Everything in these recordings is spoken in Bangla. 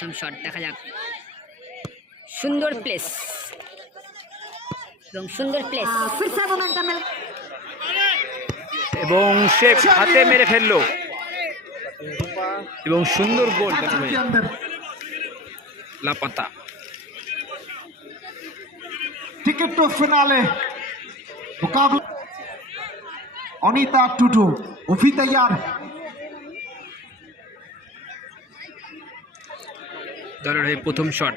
প্রথম শট দেখা যাক। সুন্দর প্লেস এবং সুন্দর প্লেস এবং সে হাতে মেরে ফেলল। এবং সুন্দর গোল আচ্ছা, আচ্ছা, লাপাতা। টিকিট ফিনালে অনিতা টুটু অফিতাইয়ার দলের হয়ে প্রথম শট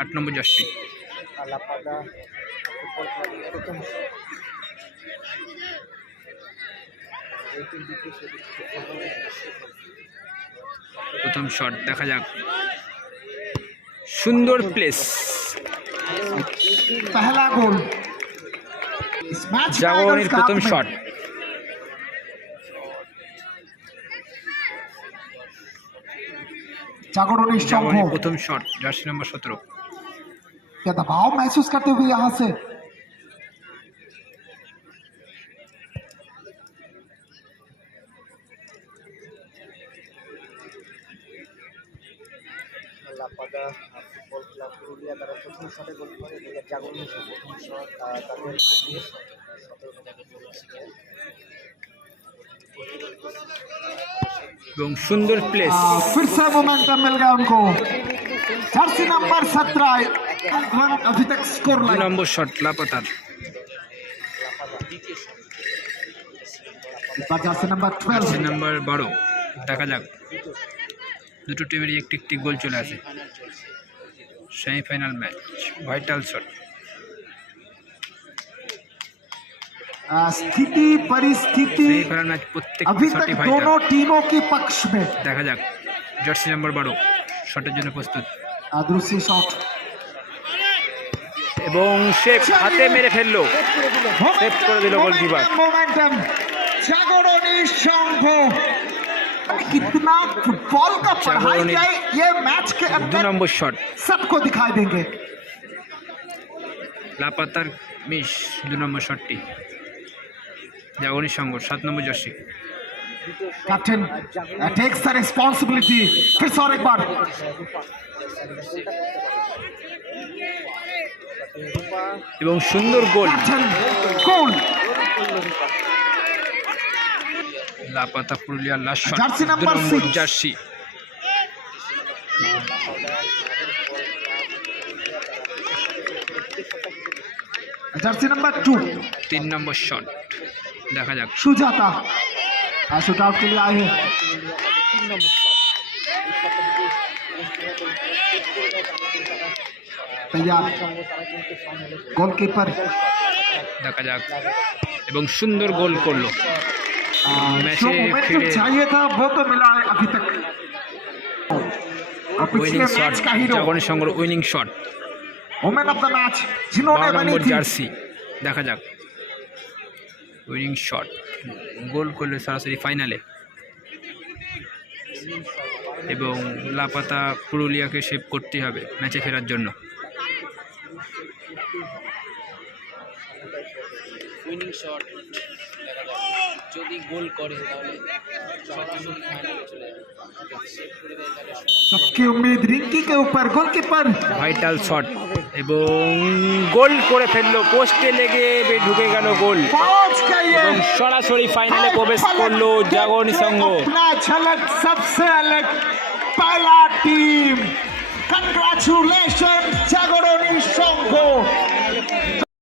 আট নম্বর জার্সি প্রথম শট দেখা যাক। সুন্দর প্লেস জাগরণের প্রথম শট जागरण জাগরণের शंभू প্রথম শট জার্সি নম্বর সতেরো क्या दबाव महसूस करते हुए यहाँ से লাপাদা ফুটবল ক্লাব পুরুলিয়া তারা প্রথম শটে গোল করে এদিকে জাগরণ এসে প্রথম শট আহ, তাদের দিয়ে সতেরো মিনিটে গোল ছিল। এবং সুন্দর প্লেস आ, फिर से मोमेंटम मिल गया उनको जर्सी नंबर सत्रह अभी तक स्कोर দুই लाइन নম্বর shot লাপাতার jersey number jersey twelve number বারো দেখা যাক দুটো টিমেরই একটি একটি গোল চলে আসে সেমিফাইনাল ম্যাচ ভাইটাল শট स्थिति परिस्थिति সেমিফাইনাল ম্যাচ প্রত্যেক अभी শটই तक ভাইটাল दोनों टीमों के पक्ष में দেখা যাক জার্সি নাম্বার বারো শটের জন্য প্রস্তুত आ, दूसरी शॉट এবং সে হাতে মেরে ফেললো সেভ করে দিল গোলকিপার मोमेंटम जागरणी शंभू कितना फुटबॉल का पढ़ाई जागरणी- जाए ये मैच के দু अंदर নম্বর শট सबको दिखाई देंगे লাপাতার মিস দু নম্বর শটটি জাগরণী সঙ্গ সাত নম্বর jersey captain takes the responsibility फिर से और एक बार এবং সুন্দর গোল कैप्टन गोल লাপাতা পুরুলিয়ার লাস্ট শট জার্সি দু নাম্বার নম্বর six। Jersey jersey number two তিন নম্বর শট দেখা যাক सुजाता शूट आउट के लिए आए हैं तैयार गोलकीपर দেখা যাক এবং সুন্দর গোল করলো आ, मैच जो में मोमेंटम फिर- चाहिए था वो तो मिला है अभी तक और উইনিং पिछले শট मैच का hero Jagrani সঙ্গর winning shot women of the match जिन्होंने বারো बनी নম্বর थी জার্সি দেখা যাক উইনিং শট গোল করলে সরাসরি ফাইনালে এবং লাপাতা পুরুলিয়াকে সেভ করতে হবে ম্যাচে ফেরার জন্য। যদি গোল করে তাহলে সেভ করে দেয় তাহলে सबकी उम्मीद रिंकी के ऊपर गोलकीपर ভাইটাল শট এবং গোল করে ফেললো পোস্টে লেগে বে- ঢুকে গেল গোল पहुंच गई এবং সরাসরি ফাইনালে প্রবেশ করলো জাগরণী সংঘ अपना झलक सबसे अलग पहला टीम कंग्रेचुलेशन